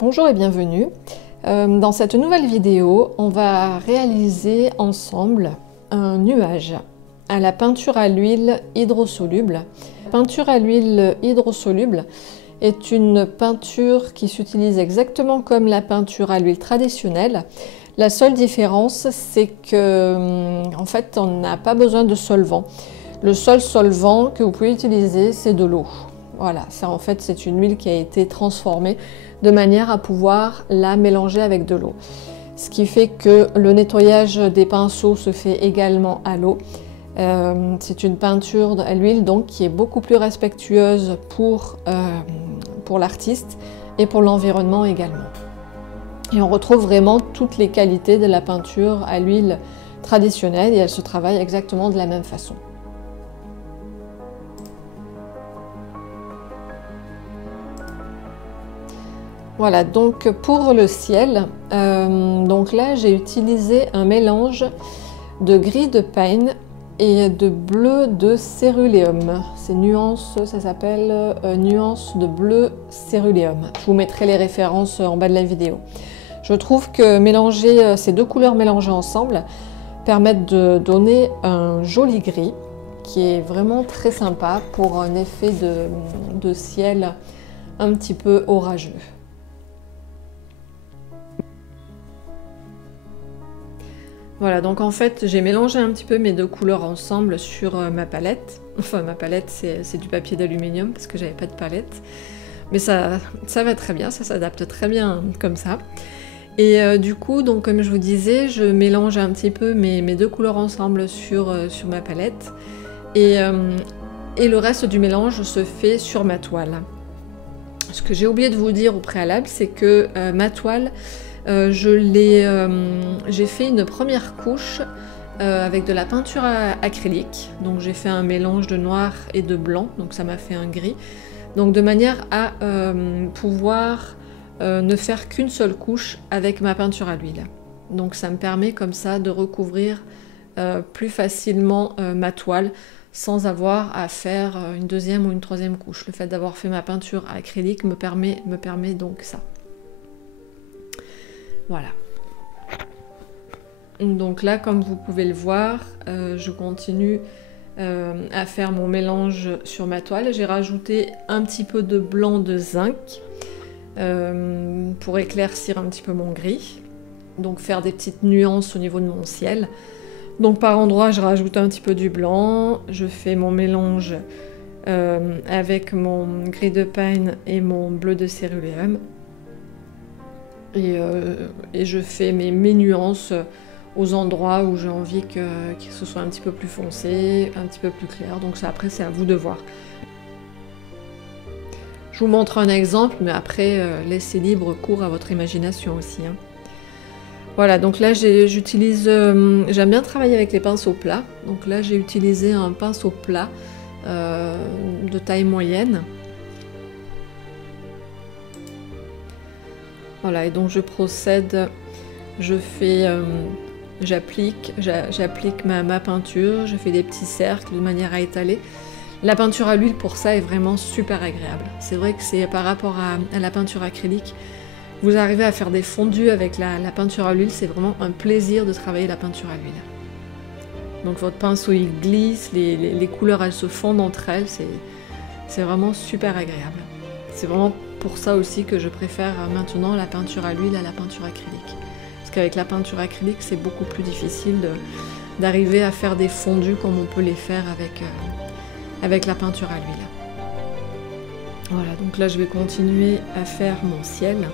Bonjour et bienvenue. Dans cette nouvelle vidéo, on va réaliser ensemble un nuage à la peinture à l'huile hydrosoluble. La peinture à l'huile hydrosoluble est une peinture qui s'utilise exactement comme la peinture à l'huile traditionnelle. La seule différence, c'est que en fait, on n'a pas besoin de solvant. Le seul solvant que vous pouvez utiliser, c'est de l'eau. Voilà, en fait, c'est une huile qui a été transformée de manière à pouvoir la mélanger avec de l'eau. Ce qui fait que le nettoyage des pinceaux se fait également à l'eau. C'est une peinture à l'huile donc qui est beaucoup plus respectueuse pour l'artiste et pour l'environnement également. Et on retrouve vraiment toutes les qualités de la peinture à l'huile traditionnelle et elle se travaille exactement de la même façon. Voilà, donc pour le ciel, donc là j'ai utilisé un mélange de gris de pine et de bleu de céruléum. Ces nuances, ça s'appelle nuances de bleu céruléum. Je vous mettrai les références en bas de la vidéo. Je trouve que mélanger ces deux couleurs mélangées ensemble permettent de donner un joli gris qui est vraiment très sympa pour un effet de ciel un petit peu orageux. Voilà, donc en fait, j'ai mélangé un petit peu mes deux couleurs ensemble sur ma palette. Enfin, ma palette, c'est du papier d'aluminium parce que j'avais pas de palette. Mais ça va très bien, ça s'adapte très bien comme ça. Et du coup, donc comme je vous disais, je mélange un petit peu mes deux couleurs ensemble sur ma palette. Et le reste du mélange se fait sur ma toile. Ce que j'ai oublié de vous dire au préalable, c'est que ma toile, j'ai fait une première couche avec de la peinture acrylique. Donc j'ai fait un mélange de noir et de blanc, donc ça m'a fait un gris. Donc de manière à pouvoir ne faire qu'une seule couche avec ma peinture à l'huile. Donc ça me permet comme ça de recouvrir plus facilement ma toile sans avoir à faire une deuxième ou une troisième couche. Le fait d'avoir fait ma peinture acrylique me permet donc ça. Voilà. Donc là, comme vous pouvez le voir, je continue à faire mon mélange sur ma toile. J'ai rajouté un petit peu de blanc de zinc pour éclaircir un petit peu mon gris. Donc faire des petites nuances au niveau de mon ciel. Donc par endroits, je rajoute un petit peu du blanc. Je fais mon mélange avec mon gris de pine et mon bleu de céruléum. Et je fais mes nuances aux endroits où j'ai envie que ce soit un petit peu plus foncé, un petit peu plus clair. Donc ça, après, c'est à vous de voir. Je vous montre un exemple, mais après, laissez libre cours à votre imagination aussi. Hein. Voilà, donc là, j'utilise... j'aime bien travailler avec les pinceaux plats. Donc là, j'ai utilisé un pinceau plat de taille moyenne. Voilà, et donc je procède, j'applique ma peinture, je fais des petits cercles de manière à étaler. La peinture à l'huile pour ça est vraiment super agréable. C'est vrai que c'est par rapport à la peinture acrylique, vous arrivez à faire des fondus avec la peinture à l'huile, c'est vraiment un plaisir de travailler la peinture à l'huile. Donc votre pinceau il glisse, les couleurs elles se fondent entre elles, c'est vraiment super agréable. C'est vraiment pour ça aussi que je préfère maintenant la peinture à l'huile à la peinture acrylique. Parce qu'avec la peinture acrylique, c'est beaucoup plus difficile d'arriver à faire des fondus comme on peut les faire avec la peinture à l'huile. Voilà, donc là je vais continuer à faire mon ciel.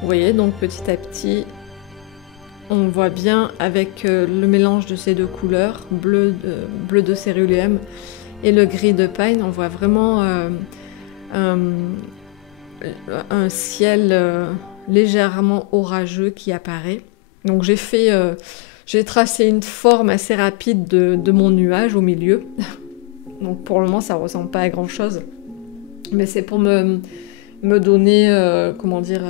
Vous voyez, donc petit à petit, on voit bien avec le mélange de ces deux couleurs, bleu de céruléum et le gris de pine, on voit vraiment un ciel légèrement orageux qui apparaît. Donc j'ai tracé une forme assez rapide de mon nuage au milieu. Donc pour le moment ça ressemble pas à grand chose, mais c'est pour me donner comment dire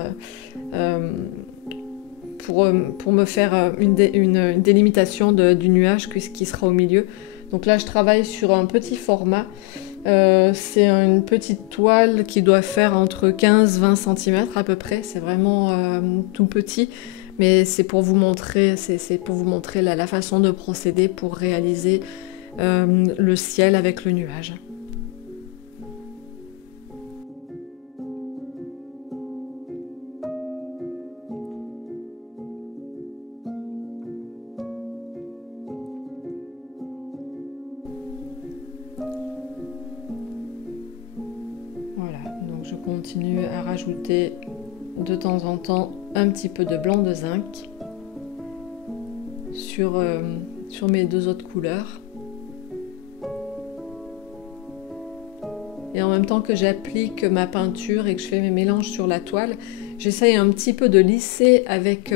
pour me faire une délimitation du nuage qui sera au milieu. Donc là je travaille sur un petit format C'est une petite toile qui doit faire entre 15-20 cm à peu près. C'est vraiment tout petit, mais c'est pour vous montrer, la façon de procéder pour réaliser le ciel avec le nuage. Voilà, donc je continue à rajouter de temps en temps un petit peu de blanc de zinc sur mes deux autres couleurs. Et en même temps que j'applique ma peinture et que je fais mes mélanges sur la toile, j'essaye un petit peu de lisser avec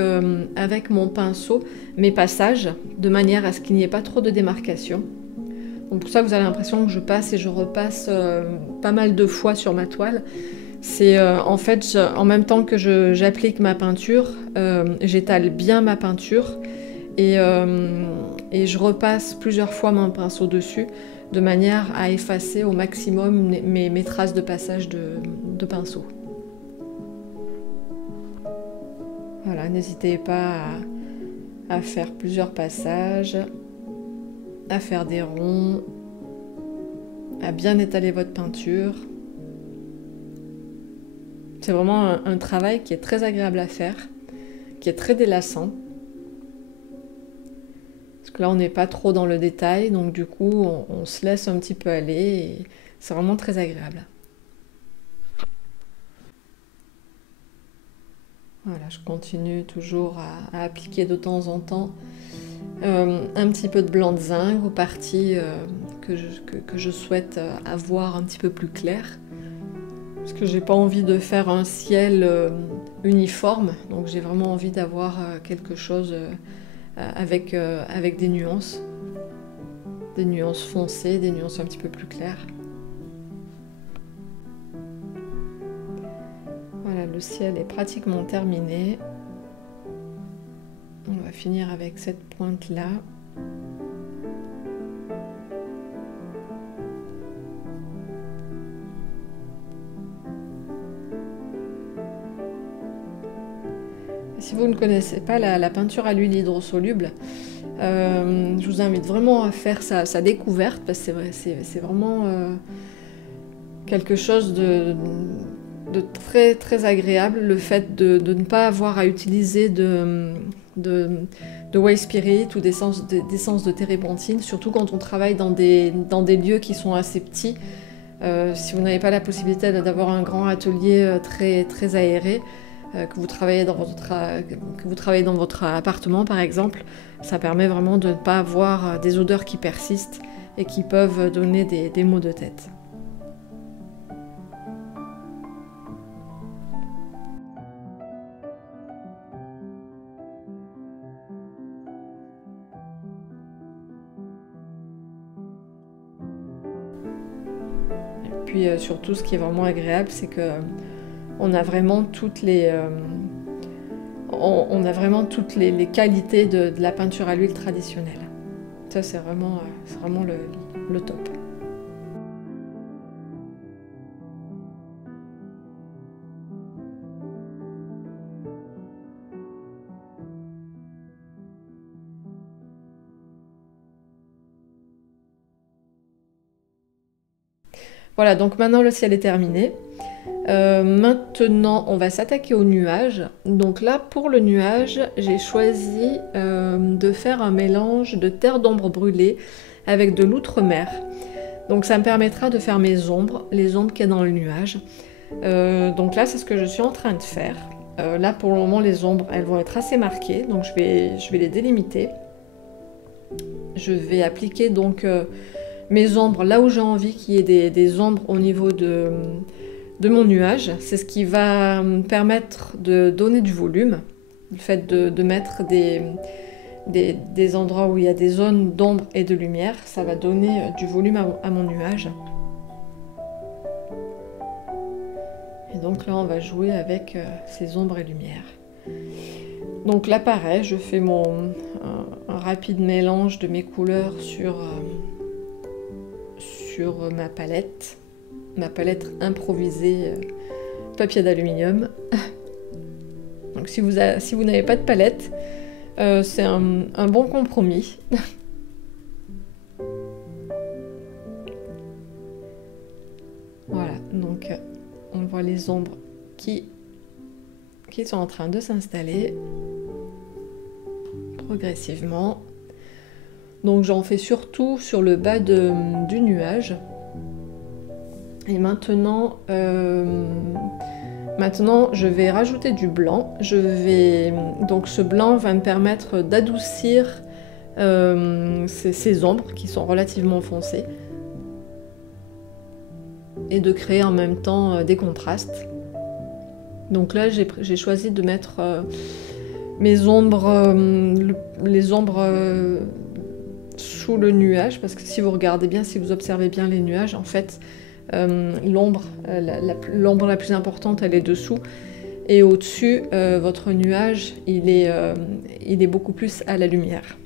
mon pinceau mes passages, de manière à ce qu'il n'y ait pas trop de démarcation. Donc pour ça, vous avez l'impression que je passe et je repasse pas mal de fois sur ma toile. C'est en fait, en même temps que j'applique ma peinture, j'étale bien ma peinture et je repasse plusieurs fois mon pinceau dessus, de manière à effacer au maximum mes traces de passage de pinceau. Voilà, n'hésitez pas à faire plusieurs passages, à faire des ronds, à bien étaler votre peinture. C'est vraiment un travail qui est très agréable à faire, qui est très délassant. Parce que là, on n'est pas trop dans le détail, donc du coup, on se laisse un petit peu aller et c'est vraiment très agréable. Voilà, je continue toujours à appliquer de temps en temps un petit peu de blanc de zinc aux parties que je souhaite avoir un petit peu plus claires. Parce que j'ai pas envie de faire un ciel uniforme, donc j'ai vraiment envie d'avoir quelque chose avec des nuances foncées, des nuances un petit peu plus claires. Voilà, le ciel est pratiquement terminé. On va finir avec cette pointe-là. Si vous ne connaissez pas la peinture à l'huile hydrosoluble, je vous invite vraiment à faire sa découverte, parce que c'est vraiment quelque chose de très, très agréable, le fait de ne pas avoir à utiliser de white spirit ou d'essence de térébenthine, surtout quand on travaille dans des lieux qui sont assez petits. Si vous n'avez pas la possibilité d'avoir un grand atelier très, très aéré, que vous travaillez dans votre appartement par exemple, ça permet vraiment de ne pas avoir des odeurs qui persistent et qui peuvent donner des maux de tête. Et puis surtout, ce qui est vraiment agréable, c'est que on a vraiment toutes les qualités de la peinture à l'huile traditionnelle. Ça, c'est vraiment le top. Voilà, donc maintenant le ciel est terminé. Maintenant, on va s'attaquer aux nuages. Donc là, pour le nuage, j'ai choisi de faire un mélange de terre d'ombre brûlée avec de l'outremer. Donc ça me permettra de faire mes ombres, les ombres qu'il y a dans le nuage. Donc là, c'est ce que je suis en train de faire. Là, pour le moment, les ombres, elles vont être assez marquées, donc je vais les délimiter. Je vais appliquer donc mes ombres là où j'ai envie qu'il y ait des ombres au niveau de mon nuage. C'est ce qui va me permettre de donner du volume. Le fait de mettre des endroits où il y a des zones d'ombre et de lumière, ça va donner du volume à mon nuage. Et donc là, on va jouer avec ces ombres et lumières. Donc là, pareil, je fais un rapide mélange de mes couleurs sur sur ma palette improvisée papier d'aluminium. Donc si vous n'avez pas de palette, c'est un bon compromis. Voilà, donc on voit les ombres qui sont en train de s'installer progressivement. Donc j'en fais surtout sur le bas du nuage. Et maintenant, je vais rajouter du blanc. Donc ce blanc va me permettre d'adoucir ces ombres qui sont relativement foncées et de créer en même temps des contrastes. Donc là, j'ai choisi de mettre mes ombres, les ombres sous le nuage, parce que si vous regardez bien, si vous observez bien les nuages, en fait, l'ombre la plus importante, elle est dessous, et au-dessus, votre nuage, il est beaucoup plus à la lumière.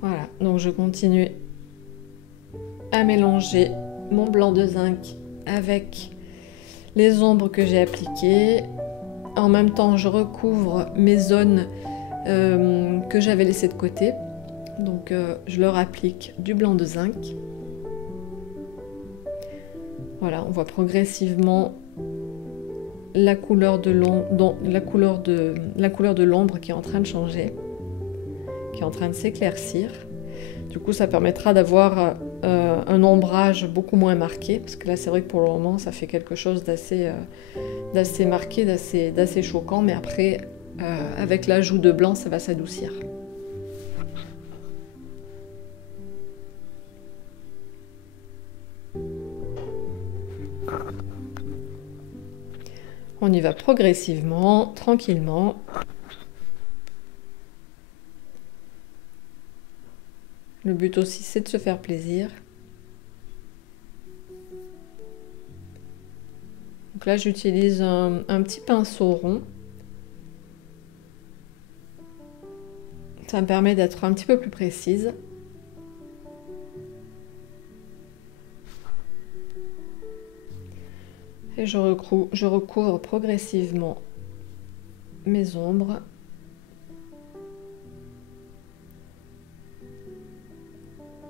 Voilà, donc je continue à mélanger mon blanc de zinc avec les ombres que j'ai appliquées. En même temps, je recouvre mes zones que j'avais laissées de côté. Donc je leur applique du blanc de zinc. Voilà, on voit progressivement la couleur de l'ombre qui est en train de changer, qui est en train de s'éclaircir. Du coup, ça permettra d'avoir un ombrage beaucoup moins marqué, parce que là, c'est vrai que pour le moment, ça fait quelque chose d'assez marqué, d'assez choquant, mais après, avec l'ajout de blanc, ça va s'adoucir. On y va progressivement, tranquillement. Le but aussi, c'est de se faire plaisir. Donc là, j'utilise un petit pinceau rond. Ça me permet d'être un petit peu plus précise. Et je recouvre progressivement mes ombres.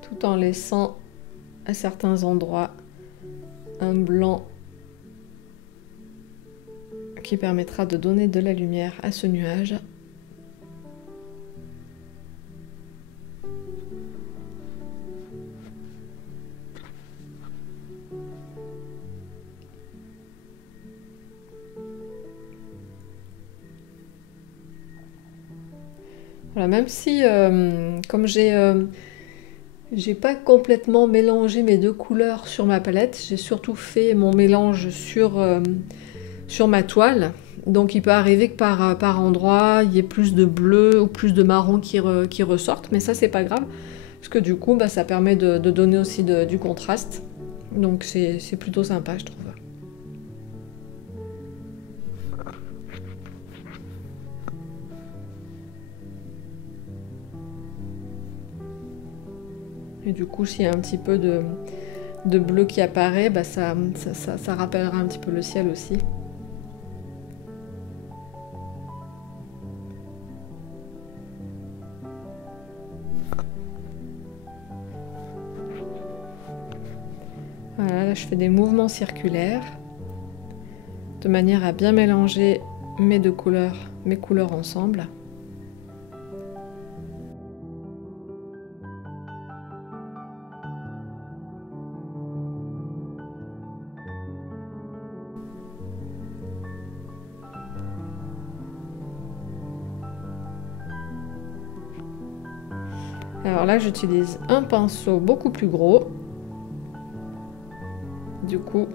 Tout en laissant à certains endroits un blanc qui permettra de donner de la lumière à ce nuage. Voilà, même si, comme j'ai pas complètement mélangé mes deux couleurs sur ma palette, j'ai surtout fait mon mélange sur ma toile. Donc il peut arriver que par endroit, il y ait plus de bleu ou plus de marron qui ressortent, mais ça c'est pas grave, parce que du coup ça permet de donner aussi du contraste. Donc c'est plutôt sympa, je trouve. Et du coup, s'il y a un petit peu de bleu qui apparaît, ça rappellera un petit peu le ciel aussi. Voilà, là je fais des mouvements circulaires de manière à bien mélanger mes couleurs ensemble. Alors là, j'utilise un pinceau beaucoup plus gros. Du coup,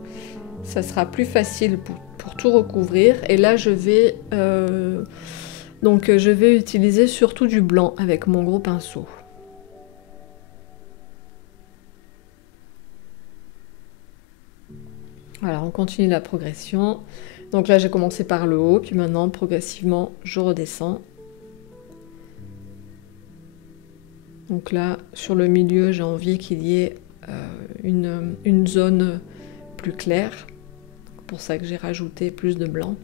ça sera plus facile pour tout recouvrir. Et là, je vais utiliser surtout du blanc avec mon gros pinceau. Voilà, on continue la progression. Donc là, j'ai commencé par le haut, puis maintenant, progressivement, je redescends. Donc là, sur le milieu, j'ai envie qu'il y ait une zone plus claire. C'est pour ça que j'ai rajouté plus de blanc.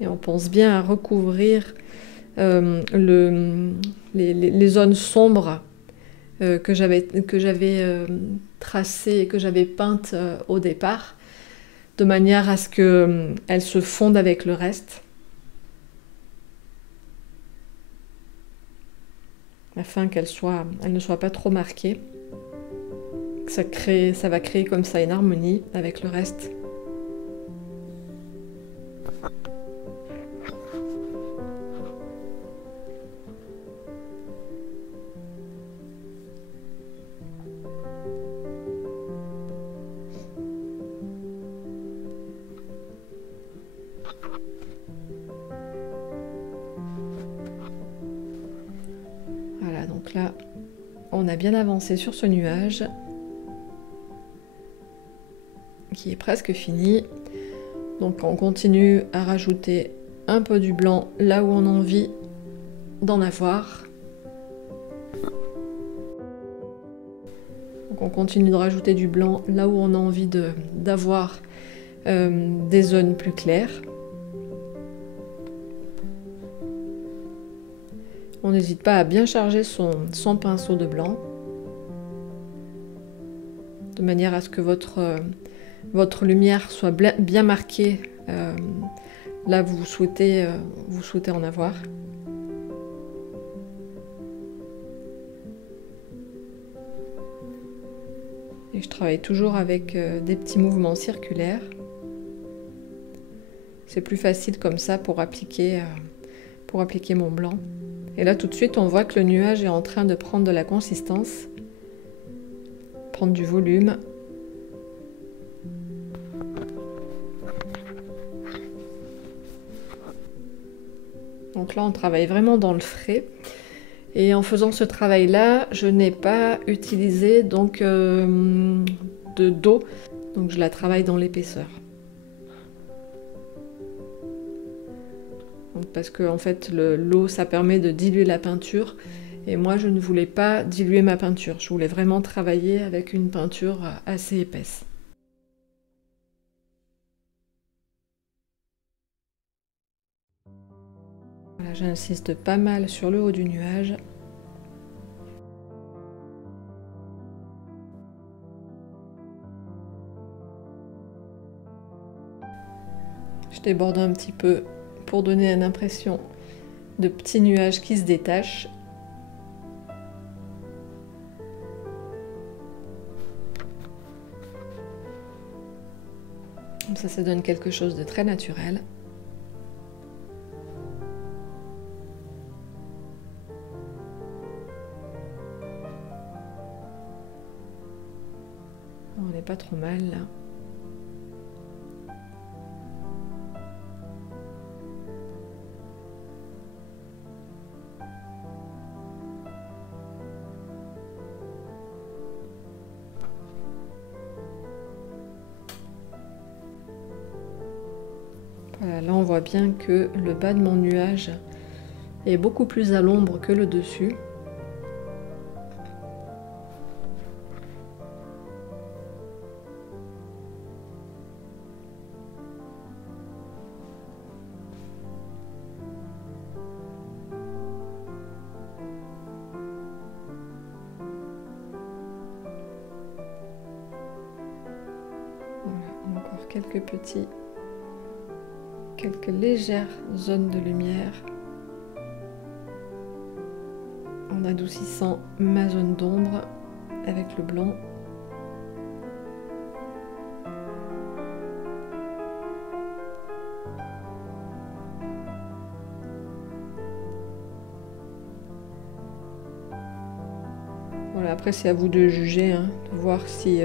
Et on pense bien à recouvrir les zones sombres que j'avais tracées et que j'avais peintes au départ, de manière à ce qu'elles se fondent avec le reste, afin qu'elles ne soient pas trop marquées. Ça va créer comme ça une harmonie avec le reste. Voilà, donc là, on a bien avancé sur ce nuage qui est presque fini. Donc on continue à rajouter un peu du blanc là où on a envie d'en avoir. Donc on continue de rajouter du blanc là où on a envie d'avoir des zones plus claires. On n'hésite pas à bien charger son pinceau de blanc, de manière à ce que votre lumière soit bien marquée là où vous souhaitez en avoir. Et je travaille toujours avec des petits mouvements circulaires. C'est plus facile comme ça pour appliquer mon blanc. Et là, tout de suite, on voit que le nuage est en train de prendre de la consistance, prendre du volume. Donc là, on travaille vraiment dans le frais. Et en faisant ce travail-là, je n'ai pas utilisé donc de d'eau. Donc je la travaille dans l'épaisseur. Parce que en fait, l'eau, ça permet de diluer la peinture. Et moi, je ne voulais pas diluer ma peinture. Je voulais vraiment travailler avec une peinture assez épaisse. Voilà, j'insiste pas mal sur le haut du nuage. Je déborde un petit peu pour donner une impression de petits nuages qui se détachent. Comme ça donne quelque chose de très naturel. On n'est pas trop mal là. Voilà, là on voit bien que le bas de mon nuage est beaucoup plus à l'ombre que le dessus. Voilà, encore quelques légères zones de lumière en adoucissant ma zone d'ombre avec le blanc. Voilà, après c'est à vous de juger, hein, de voir si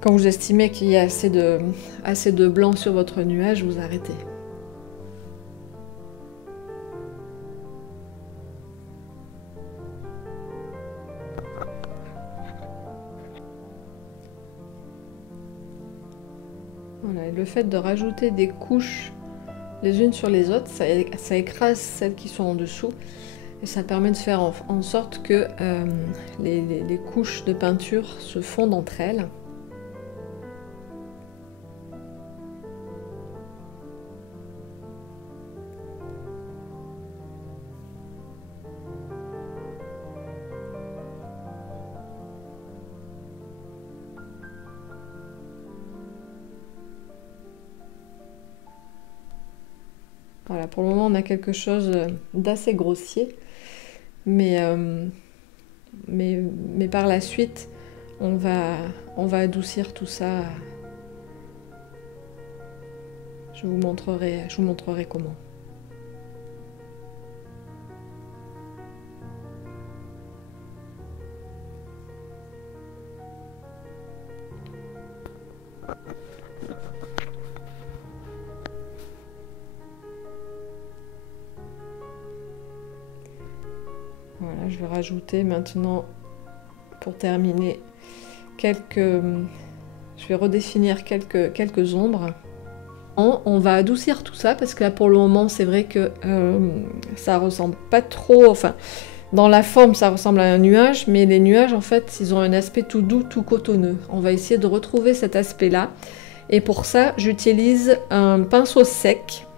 quand vous estimez qu'il y a assez de blanc sur votre nuage, vous arrêtez. le fait de rajouter des couches les unes sur les autres, ça écrase celles qui sont en dessous. Et ça permet de faire en sorte que les couches de peinture se fondent entre elles. Voilà, pour le moment on a quelque chose d'assez grossier, mais par la suite on va adoucir tout ça. Je vous montrerai comment. Voilà, je vais rajouter maintenant, pour terminer, je vais redéfinir quelques ombres. On va adoucir tout ça parce que là pour le moment c'est vrai que ça ressemble pas trop, enfin dans la forme ça ressemble à un nuage, mais les nuages en fait ils ont un aspect tout doux, tout cotonneux. On va essayer de retrouver cet aspect là et pour ça j'utilise un pinceau sec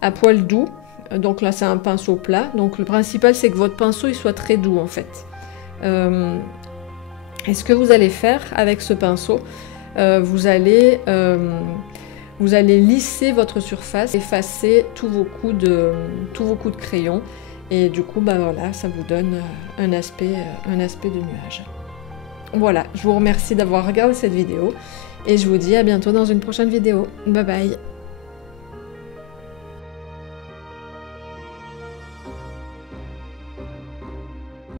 à poil doux. Donc là c'est un pinceau plat, donc le principal c'est que votre pinceau il soit très doux en fait. Et ce que vous allez faire avec ce pinceau, vous allez lisser votre surface, effacer tous vos coups de crayon et du coup bah voilà, ça vous donne un aspect de nuage. Voilà, je vous remercie d'avoir regardé cette vidéo et je vous dis à bientôt dans une prochaine vidéo. Bye bye.